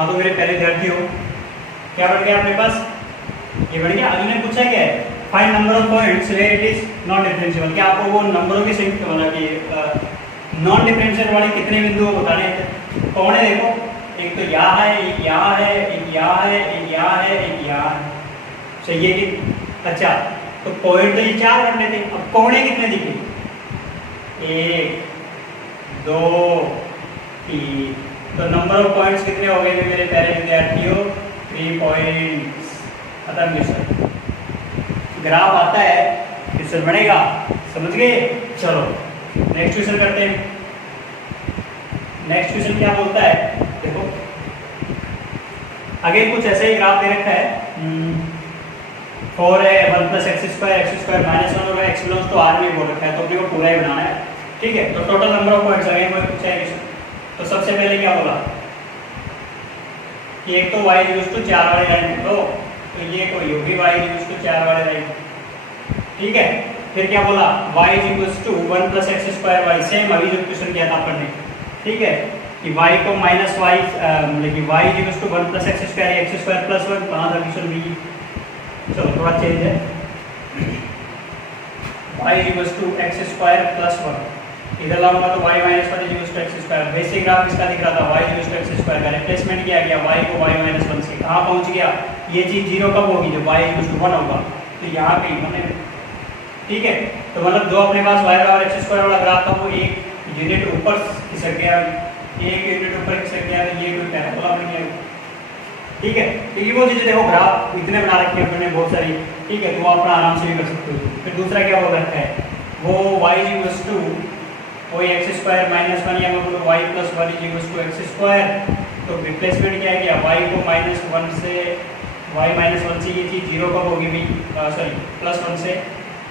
हाँ तो मेरे पहले विद्यार्थी हो, क्या बढ़ गया अपने पास, ये बढ़ गया। अगले ने पूछा क्या है, find number of points where it is not differentiable, क्या आपको वो नंबरों की संख्या मतलब कि नॉन डिफरेंशियल वाले कितने बिंदु को बताने हैं। कौन है देखो, एक तो यहाँ है, एक यहाँ है, एक यहाँ है, एक यहाँ है, एक यहाँ है, सही है कि। अच्छा तो पॉइंट तो ये 4 कर लेते। अब कोने कितने दिखे, 1 2 3, तो नंबर ऑफ पॉइंट्स कितने हो गए मेरे प्यारे विद्यार्थियों, 3 पॉइंट्स। खत्म क्वेश्चन। ग्राफ आता है क्वेश्चन बनेगा, समझ गए। चलो नेक्स्ट क्वेश्चन करते हैं। नेक्स्ट क्वेश्चन क्या बोलता है, देखो अगेन कुछ ऐसे ही ग्राफ दे रखा है। 4 है 1 + x² x² -1 और x बिलोंग्स टू R में बोल रखा है, तो अपने को पूरा ही बनाना है, ठीक है। तो total number of points again कोई पूछा है क्वेश्चन। तो सबसे पहले क्या बोला कि एक तो y = 4 वाली लाइन है, तो ये कोई होगी y = 4 वाली लाइन, ठीक है। फिर क्या बोला, y = 1 + x² y, सेम अभी जो क्वेश्चन किया था अपन ने, ठीक है, कि y को -y मतलब कि y = 1 + x² x² + 1, कहाँ था क्वेश्चन भी। चलो थोड़ा चेंज है, y = x² + 1, इधर लाऊंगा तो y - 1 = x²। बेसिक ग्राफ इसका दिख रहा था y = x² का, रिप्लेसमेंट किया गया y को y - 1 से, कहाँ पहुंच गया, ये चीज 0 कब होगी, जब y = 1 होगा, तो यहाँ कहीं होने, ठीक है। तो मतलब जो अपने पास y = x² वाला ग्राफ था वो एक यूनिट ऊपर खिसक गया, एक यूनिट ऊपर खिसक गया, तो ये कोई पैराबोला बन गया, ठीक है। तो ये वो चीजें देखो ग्राफ इतने बना रखे हैं अपने बहुत सारी, ठीक है, तो वो अपना आराम से भी कर सकते हो। फिर दूसरा क्या बोल रखा है, वो y = वही x² - 1 या मैं बोलूँ y + 1 = x², तो रिप्लेसमेंट क्या है, y को -1 से y - 1 से ये चीज़ 0 कब होगी भी, सॉरी +1 से,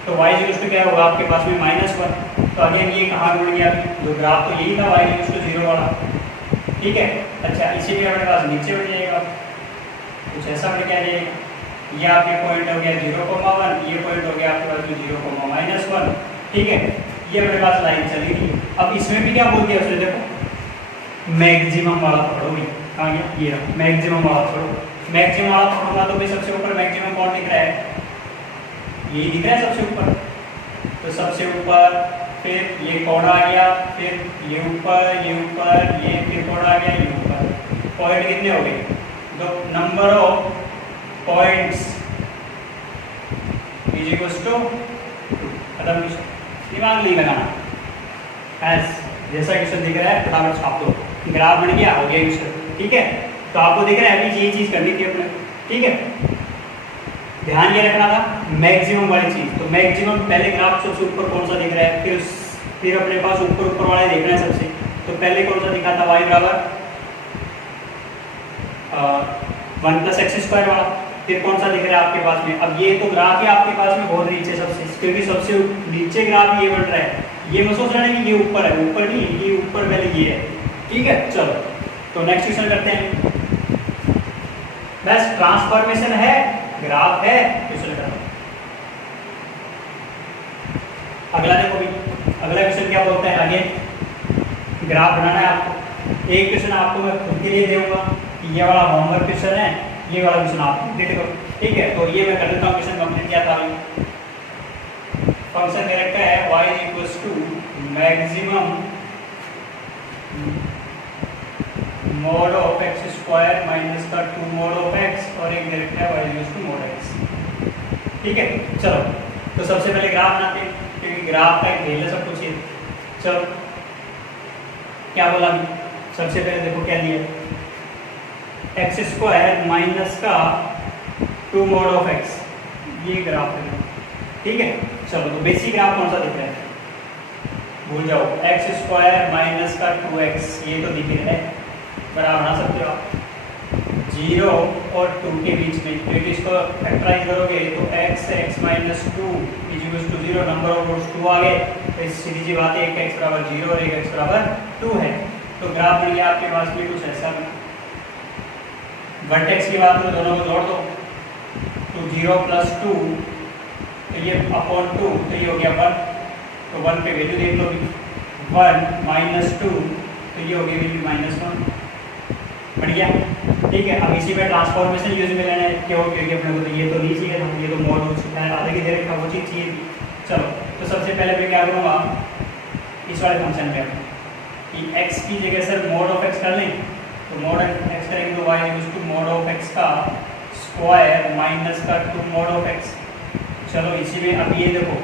तो y = क्या होगा आपके पास में -1। तो अगेन ये कहाँ जुड़ गया, जो ग्राफ तो यही था y = 0 वाला, ठीक है। अच्छा इसी में अपने पास नीचे बढ़ जाएगा, कुछ ऐसा बढ़ के आ जाएगा, ये आपके पॉइंट हो गया 0,1, ये पॉइंट हो गया आपके पास 0,-1, ठीक है। ये अपने पास लाइन चली गई। अब इसमें भी क्या बोल दिया उसने, देखो मैक्सिमम वाला पकड़ो भाई, कहाँ गया, ये रहा मैक्सिमम वाला पकड़ो। मैक्सिमम वाला पकड़ूंगा तो भाई सबसे ऊपर मैक्सिमम कौन दिख रहा है, यही दिख रहा है सबसे ऊपर, तो सबसे ऊपर, फिर ये कोण आ गया, फिर ये ऊपर, ये ऊपर, ये फिर कोण आ गया, ये ऊपर। पॉइंट कितने हो गए, तो नंबर ऑफ पॉइंट्स = 2। खत्म, दिमाग नहीं लगाना, ऐस जैसा क्वेश्चन दिख रहा है फटाफट छाप दो, ग्राफ बन गया, हो गया क्वेश्चन, ठीक है। तो आपको दिख रहा है अभी ये चीज़ करनी थी अपने, ठीक है। ध्यान ये रखना था मैक्सिमम वाली चीज़, तो मैक्सिमम पहले ग्राफ सबसे ऊपर कौन सा दिख रहा है, फिर अपने पास ऊपर वाले देखना है सबसे, तो पहले कौन सा दिखा था y = 1 + x² वाला, फिर कौन सा दिख रहा है आपके पास में। अब ये तो ग्राफ ही आपके पास में बहुत नीचे सबसे, क्योंकि सबसे नीचे ग्राफ ये बन रहा है, ये मैं सोच रहा है कि ये ऊपर है, ऊपर नहीं, ये ऊपर पहले ये है, ठीक है। चलो तो नेक्स्ट क्वेश्चन करते हैं। बस ट्रांसफॉर्मेशन है, ग्राफ है, क्वेश्चन करते हैं। अगला देखो भी, अगला क्वेश्चन क्या बोलता है, आगे ग्राफ बनाना है आपको। एक क्वेश्चन आपको मैं खुद के लिए दूंगा, ये वाला होमवर्क क्वेश्चन है, ये वाला क्वेश्चन आप कंप्लीट करो, ठीक है। तो ये मैं कर देता हूँ, क्वेश्चन कंप्लीट किया था अभी। फंक्शन दे रखा है y = maximum mod of x² - 2 mod of x, और एक दे रखा है y = mod x, ठीक है। चलो तो सबसे पहले ग्राफ बनाते हैं, क्योंकि ग्राफ का एक खेल है सब कुछ ही। चलो क्या बोला, सबसे पहले देखो क्या दिया, x² - 2 mod of x, ये ग्राफ है, ठीक है। चलो तो बेसिक ग्राफ कौन सा दिख रहा है, भूल जाओ, x² - 2x, ये तो दिख रहा है, बराबर बना सकते हो आप 0 और 2 के बीच में, क्योंकि इसको फैक्टराइज करोगे तो x - 2 = 0, नंबर ऑफ रूट्स 2 आ गए, तो सीधी सी बात है, एक x = 0 और एक x = 2 है। तो ग्राफ बन गया आपके पास में कुछ ऐसा, वर्टेक्स की बात करो, दोनों को जोड़ दो, तो 0 + 2, तो ये अपॉन 2, तो ये हो गया 1, तो 1 पे वैल्यू देख लो, 1 - 2, तो ये हो गई वैल्यू -1, बढ़ गया। ठीक है, अब इसी में ट्रांसफॉर्मेशन यूज में लेना है, क्यों? क्योंकि अपने को तो ये तो नहीं चाहिए था, ये तो मॉड हो चुका है, आगे की दे रखा वो चीज़ चाहिए थी। चलो, तो सबसे पहले मैं क्या करूँगा, इस वाले फंक्शन पे कि x की जगह सर मॉड ऑफ x कर लें, तो मॉड x करेंगे तो y equals to mod of x का स्क्वायर माइनस का 2 मॉड ऑफ x। चलो इसी में अब ये देखो,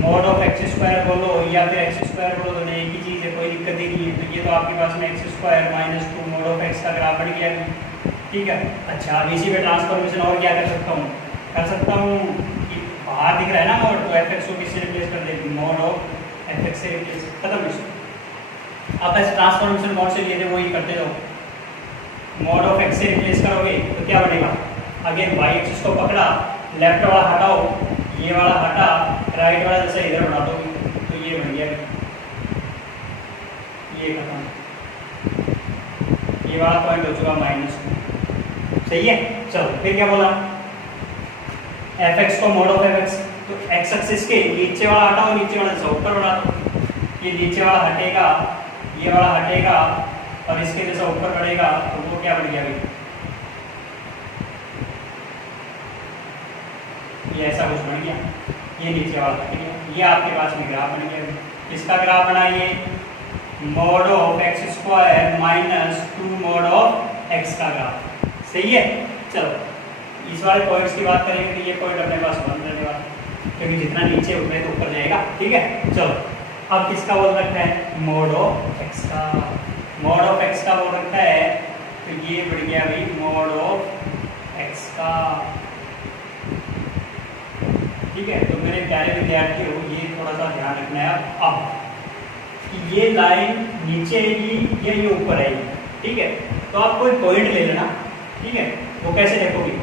मॉड ऑफ एक्स स्क्वायर बोलो या फिर एक्स स्क्वायर बोलो, दोनों एक ही चीज़ है, कोई दिक्कत ही नहीं है। तो ये तो आपके पास में x square minus 2 mod of x का ग्राफ बन गया, ठीक है। अच्छा, अब इसी में ट्रांसफॉर्मेशन और क्या कर सकता हूँ, कि बाहर दिख रहा है ना मॉड, तो एफ एक्स को किससे रिप्लेस कर देगी, मॉड ऑफ एफ एक्स से रिप्लेस, खत्म इशू। अब ऐसे ट्रांसफॉर्मेशन मॉड से लिए थे वही करते रहो, मॉड ऑफ एक्स से रिप्लेस करोगे तो क्या बनेगा, अगेन वाई एक्सिस को पकड़ा, लेफ्ट वाला हटाओ, ये वाला हटा, राइट वाला जैसे इधर बढ़ा दोगे तो ये बन गया, ये खत्म, ये वाला पॉइंट हो चुका -2, सही है। चलो फिर क्या बोला, एफ एक्स को मॉड ऑफ एफ एक्स, तो एक्स एक्सिस के नीचे वाला हटाओ, नीचे वाला जैसा ऊपर बढ़ा दो, ये नीचे वाला हटेगा, ये वाला हटेगा और इसके जैसा ऊपर बढ़ेगा, तो वो क्या बन गया भाई, ये ऐसा कुछ बन गया, ये नीचे वाला हट गया, ये आपके पास में ग्राफ बन गया। इसका ग्राफ बना ये mod of x square minus 2 mod of x का ग्राफ, सही है। चलो इस वाले पॉइंट्स की बात करेंगे तो ये पॉइंट अपने पास बन रहने वाला, क्योंकि जितना नीचे उतने तो ऊपर जाएगा, ठीक है। चलो अब किसका बोल रखा है, मॉड ऑफ एक्स का, मॉड ऑफ एक्स का बोल रखा है, तो ये बढ़ गया भाई मॉड ऑफ एक्स का, ठीक है। तो मेरे प्यारे विद्यार्थी हो, ये थोड़ा सा ध्यान रखना है अब कि ये लाइन नीचे आएगी या ये ऊपर आएगी, ठीक है। तो आप कोई पॉइंट ले लेना, ठीक है। वो कैसे देखोगे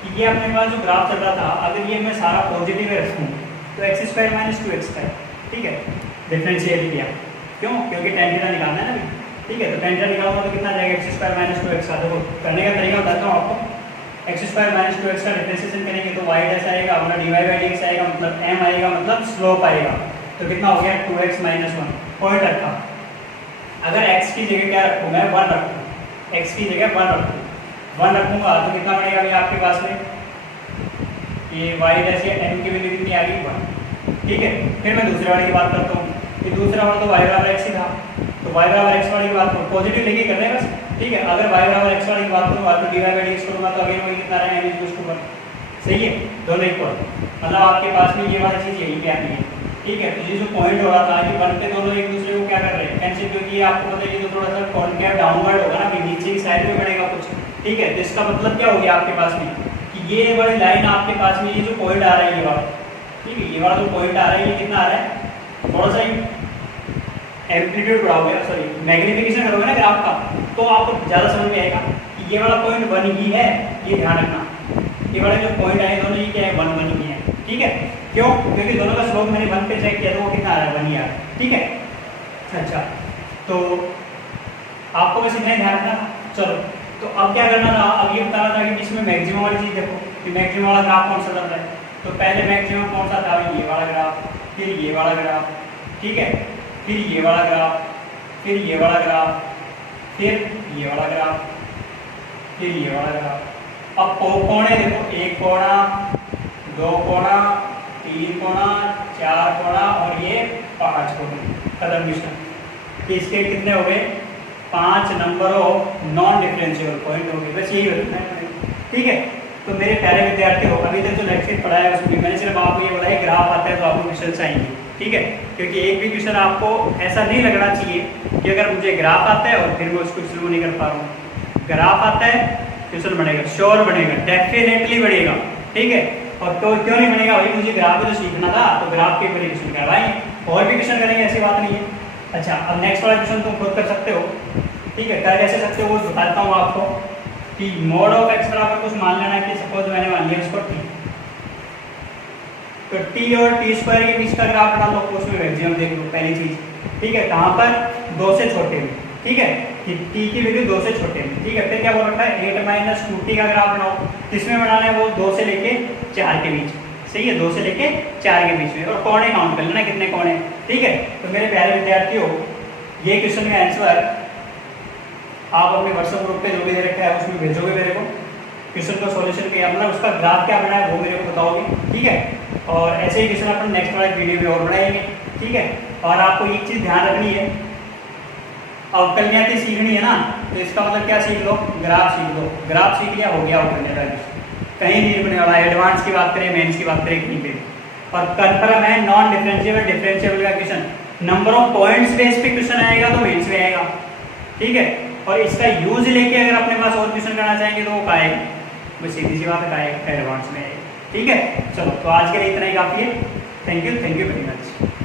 कि ये अपने पास जो ग्राफ चल रहा था, अगर ये मैं सारा पॉजिटिव रखूँ तो एक्स स्क्वायर माइनस 2x का है, ठीक है, डिफरेंशिएट किया, क्यों? क्योंकि tan थीटा निकालना है ना भाई, ठीक है। तो tan थीटा निकालूंगा तो कितना जाएगा, एक्स स्क्वायर माइनस 2x का। देखो करने का तरीका बताता हूँ आपको, एक्स स्क्वायर माइनस 2x का डिफरेंशिएशन करेंगे तो y डैश आएगा, अपना dy/dx आएगा, मतलब m आएगा, मतलब स्लोप आएगा, तो कितना हो गया 2x माइनस 1, पॉइंट रखा। अगर x की जगह क्या रखूँ मैं, 1 रखूँ, x की जगह 1 रखूँ, 1 रखूँगा तो कितना बनेगा भाई आपके पास में, ये y डैश या m की वैल्यू कितनी आ गई 1, ठीक है। फिर मैं दूसरे वाले की बात करता हूँ कि दूसरा वाला तो y बराबर x ही था, तो y बराबर x वाली की बात करूँ, पॉजिटिव लेके कर रहे हैं बस, ठीक है। अगर y बराबर x वाली की बात करूँगा तो dy/dx करूँगा तो अगेन वही कितना रहेगा, n इक्वल्स टू 1, सही है, दोनों इक्वल, मतलब आपके पास में ये वाली चीज़ यही पे आती है, ठीक है। तो ये जो पॉइंट हो रहा था, ये बनते दोनों एक दूसरे को क्या कर रहे हैं, कैंसिल, क्योंकि ये आपको पता है ये तो थोड़ा सा कॉन्केव डाउनवर्ड होगा ना, नीचे की साइड में बढ़ेगा कुछ, ठीक है। तो इसका मतलब क्या हो गया आपके पास में कि ये वाली लाइन आपके पास में, ये जो पॉइंट आ रहा है ये वाला, ठीक है, ये वाला जो पॉइंट आ रहा है ये कितना आ रहा है, थोड़ा सा एम्पलीट्यूड बढ़ाओगे, सॉरी मैग्निफिकेशन करोगे ना ग्राफ का, तो आपको ज़्यादा समझ में आएगा कि ये वाला पॉइंट 1 ही है, ये ध्यान रखना, ये वाले जो पॉइंट आए दोनों ये क्या है, 1 ही है, ठीक है। क्यों? क्योंकि दोनों का स्लोप मैंने 1 पे चेक किया तो वो कितना आ रहा है, 1 ही आ रहा है, ठीक है। अच्छा, तो आपको बस इतना ध्यान रखना। चलो तो अब क्या करना था, अब ये बताना था कि इसमें मैक्सिमम वाली चीज़ देखो कि मैक्सिमम वाला ग्राफ कौन सा चल रहा है, तो पहले मैक्सिमम कौन सा था, ये वाला ग्राफ, फिर ये वाला ग्राफ, ठीक है, फिर ये वाला ग्राफ, फिर ये वाला ग्राफ, फिर ये वाला ग्राफ, फिर ये वाला ग्राफ। अब कोणे देखो, 1 कोणा, 2 कोणा, 3 कोणा, 4 कोणा और ये 5 कोणे, खत्म मिश्रण। तो इसके कितने हो गए, 5 number of non differentiable point हो गए, बस यही होता है, ठीक है। तो मेरे प्यारे विद्यार्थी हो, अभी तक जो लेक्चर पढ़ा है उसमें मैंने सिर्फ आपको ये बताया ग्राफ आता है तो आपको क्वेश्चन आएंगे, ठीक है। क्योंकि एक भी क्वेश्चन आपको ऐसा नहीं लगना चाहिए कि अगर मुझे ग्राफ आता है और फिर मैं उस क्वेश्चन को नहीं कर पा रहा हूँ, ग्राफ आता है क्वेश्चन बनेगा, श्योर बनेगा, डेफिनेटली बनेगा, ठीक है। और तो क्यों नहीं बनेगा भाई, मुझे ग्राफ में तो सीखना था, तो ग्राफ के ऊपर क्वेश्चन करवाएंगे, और भी क्वेश्चन करेंगे, ऐसी बात नहीं है। अच्छा, अब नेक्स्ट वाला क्वेश्चन तुम खुद कर सकते हो, ठीक है, कर कैसे सकते हो वो बताता हूँ आपको कि मॉड ऑफ एक्स बराबर कुछ मान लेना कि सपोज मैंने मान लिया इसको t, तो t और t² के बीच का ग्राफ बना लो, उसमें मैक्सिमम देख लो पहली चीज, ठीक है, कहाँ पर 2 से छोटे में, ठीक है, कि t की वैल्यू 2 से छोटे में, ठीक है। फिर क्या बोल रखा है 8 - 2t का ग्राफ बनाओ, किसमें बनाना है वो 2 से लेके 4 के बीच, सही है, 2 से लेके 4 के बीच में, और कोणे काउंट कर लेना कितने कोणे, ठीक है। तो मेरे प्यारे विद्यार्थियों ये क्वेश्चन का आंसर आप अपने व्हाट्सएप ग्रुप पे जो भी दे रखा है उसमें भेजोगे मेरे को, क्वेश्चन का सॉल्यूशन किया मतलब उसका ग्राफ क्या बना है वो मेरे को बताओगे, ठीक है। और ऐसे ही क्वेश्चन अपन नेक्स्ट वाले वीडियो में और बनाएंगे, ठीक है। और आपको एक चीज़ ध्यान रखनी है, अवकलनीयता सीखनी है ना, तो इसका मतलब क्या सीख लो, ग्राफ सीख लो। ग्राफ सीख लिया, हो गया अवकलनीयता, कहीं नहीं रुकने वाला। एडवांस की बात करें, मेंस की बात करें, कहीं पे। और कन्फर्म है नॉन डिफरेंशिएबल डिफरेंशिएबल का question number of points base पे क्वेश्चन आएगा तो मेंस में आएगा, ठीक है। और इसका यूज लेके अगर अपने पास और क्वेश्चन करना चाहेंगे तो वो का आएगा, बस सीधी सी बात है, का एडवांस में आएगा, ठीक है। चलो, तो आज के लिए इतना ही काफी है। Thank you very much.